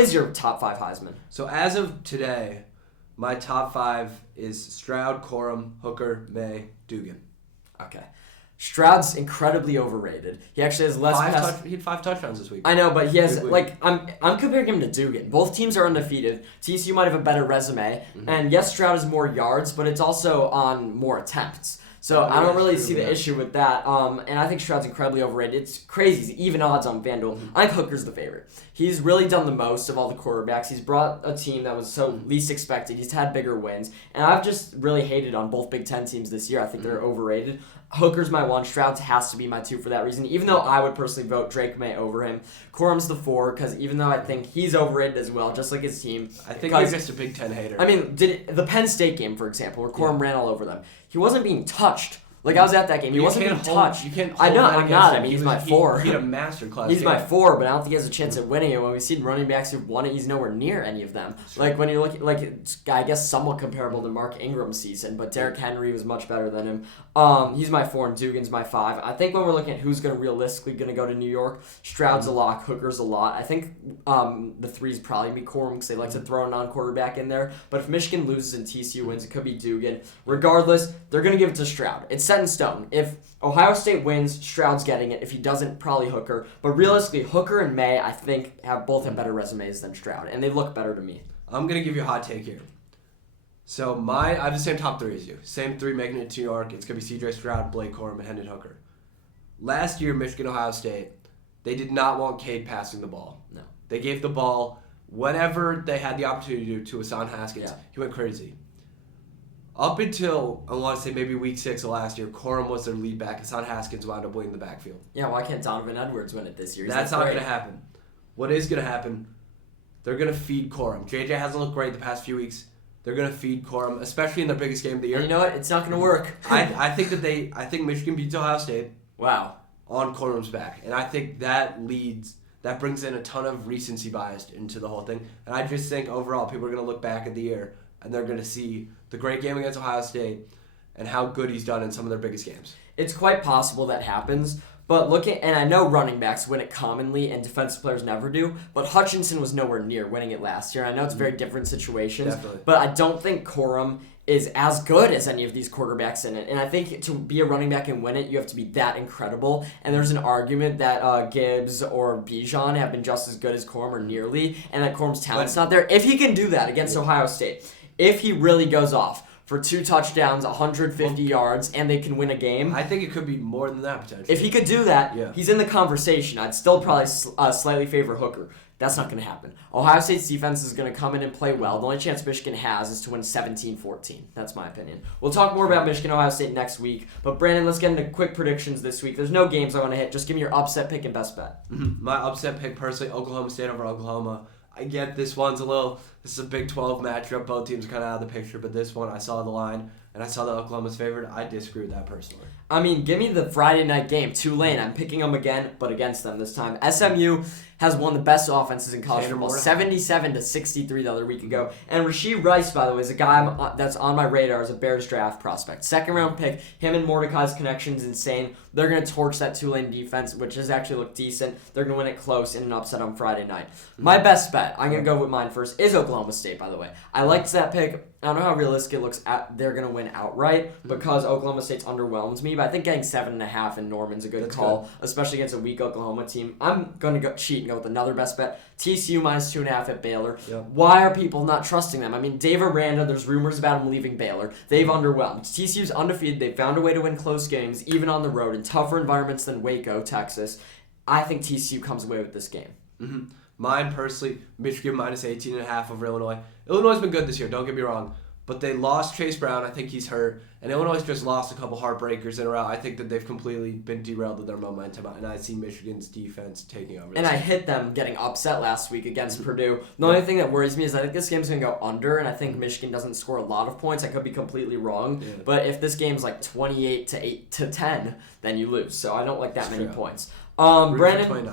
is your top 5 Heisman? So as of today, my top 5 is Stroud, Corum, Hooker, May, Dugan. Okay. Stroud's incredibly overrated. He actually has less He had 5 touchdowns this week. I know, but he has I'm comparing him to Dugan. Both teams are undefeated. TCU might have a better resume, and yes, Stroud has more yards, but it's also on more attempts. So I don't really see the issue with that. And I think Stroud's incredibly overrated. It's crazy. He's even odds on FanDuel. I think Hooker's the favorite. He's really done the most of all the quarterbacks. He's brought a team that was so least expected. He's had bigger wins. And I've just really hated on both Big Ten teams this year. I think they're overrated. Hooker's my 1. Stroud's has to be my 2 for that reason, even though I would personally vote Drake May over him. Corum's the 4, because even though I think he's overrated as well, just like his team. I think you're just a Big Ten hater. I mean, the Penn State game, for example, where Corum ran all over them, he wasn't being touched. Like, I was at that game. He wasn't being touched. You can't I know, hold that I'm against not. him. I mean, he's my 4. He had a masterclass He's game. my 4, but I don't think he has a chance at winning it. When we've seen running backs who've won it, he's nowhere near any of them. Sure. Like, when you're looking, like, it's, I guess, somewhat comparable to Mark Ingram's season, but Derrick Henry was much better than him. He's my 4, and Dugan's my 5. I think when we're looking at who's realistically going to go to New York, Stroud's a lock, Hooker's a lot. I think the 3's probably be Corum, because they like to throw a non-quarterback in there. But if Michigan loses and TCU wins, it could be Dugan. Regardless, they're going to give it to Stroud. It's set in stone. If Ohio State wins, Stroud's getting it. If he doesn't, probably Hooker. But realistically, Hooker and May, I think, both have better resumes than Stroud, and they look better to me. I'm going to give you a hot take here. So I have the same top 3 as you. Same 3 making it to New York. It's going to be C.J. Stroud, Blake Corum, and Hendon Hooker. Last year, Michigan, Ohio State, they did not want Cade passing the ball. No. They gave the ball whenever they had the opportunity to Hassan Haskins. Yeah. He went crazy. Up until, I want to say maybe week 6 of last year, Corum was their lead back. Hassan Haskins wound up winning the backfield. Yeah, why can't Donovan Edwards win it this year? That's not going to happen. What is going to happen, they're going to feed Corum. JJ hasn't looked great the past few weeks. They're going to feed Corum, especially in their biggest game of the year. And you know what? It's not going to work. I think Michigan beats Ohio State. Wow. On Corum's back. And I think that brings in a ton of recency bias into the whole thing. And I just think overall people are going to look back at the year and they're going to see the great game against Ohio State and how good he's done in some of their biggest games. It's quite possible that happens. But and I know running backs win it commonly and defensive players never do, but Hutchinson was nowhere near winning it last year. I know it's very different situations, Definitely. But I don't think Corum is as good as any of these quarterbacks in it. And I think to be a running back and win it, you have to be that incredible. And there's an argument that Gibbs or Bijan have been just as good as Corum or nearly, and that Corum's talent's not there. If he can do that against Ohio State, if he really goes off for 2 touchdowns, 150 yards, and they can win a game. I think it could be more than that potentially. If he could do that, he's in the conversation. I'd still probably slightly favor Hooker. That's not going to happen. Ohio State's defense is going to come in and play well. The only chance Michigan has is to win 17-14. That's my opinion. We'll talk more about Michigan, Ohio State next week. But Brandon, let's get into quick predictions this week. There's no games I want to hit. Just give me your upset pick and best bet. My upset pick, personally, Oklahoma State over Oklahoma. I get this is a Big 12 matchup. Both teams are kind of out of the picture, but this one, I saw the line, and I saw that Oklahoma's favored. I disagree with that personally. I mean, give me the Friday night game. Tulane, I'm picking them again, but against them this time. SMU has one of the best offenses in college football, 77-63 the other week ago. And Rashee Rice, by the way, is a guy that's on my radar as a Bears draft prospect. 2nd-round pick. Him and Mordecai's connection's insane. They're going to torch that Tulane defense, which has actually looked decent. They're going to win it close in an upset on Friday night. My best bet, I'm going to go with mine first, is Oklahoma State, by the way. I liked that pick. I don't know how realistic it looks. They're going to win outright because Oklahoma State's underwhelmed me. But I think getting 7.5 in Norman's a good call, especially against a weak Oklahoma team. I'm going to go cheat and go with another best bet. TCU minus 2.5 at Baylor. Yep. Why are people not trusting them? I mean, Dave Aranda, there's rumors about him leaving Baylor. They've underwhelmed. TCU's undefeated. They found a way to win close games, even on the road, in tougher environments than Waco, Texas. I think TCU comes away with this game. Mm-hmm. Mine, personally, Michigan minus 18.5 over Illinois. Illinois has been good this year, don't get me wrong. But they lost Chase Brown. I think he's hurt. And Illinois just lost a couple heartbreakers in a row. I think that they've completely been derailed with their momentum. And I see Michigan's defense taking over. And I hit them getting upset last week against Purdue. The only thing that worries me is I think this game's going to go under. And I think Michigan doesn't score a lot of points. I could be completely wrong. Yeah. But if this game's like 28-10, then you lose. So I don't like that many points. Brandon,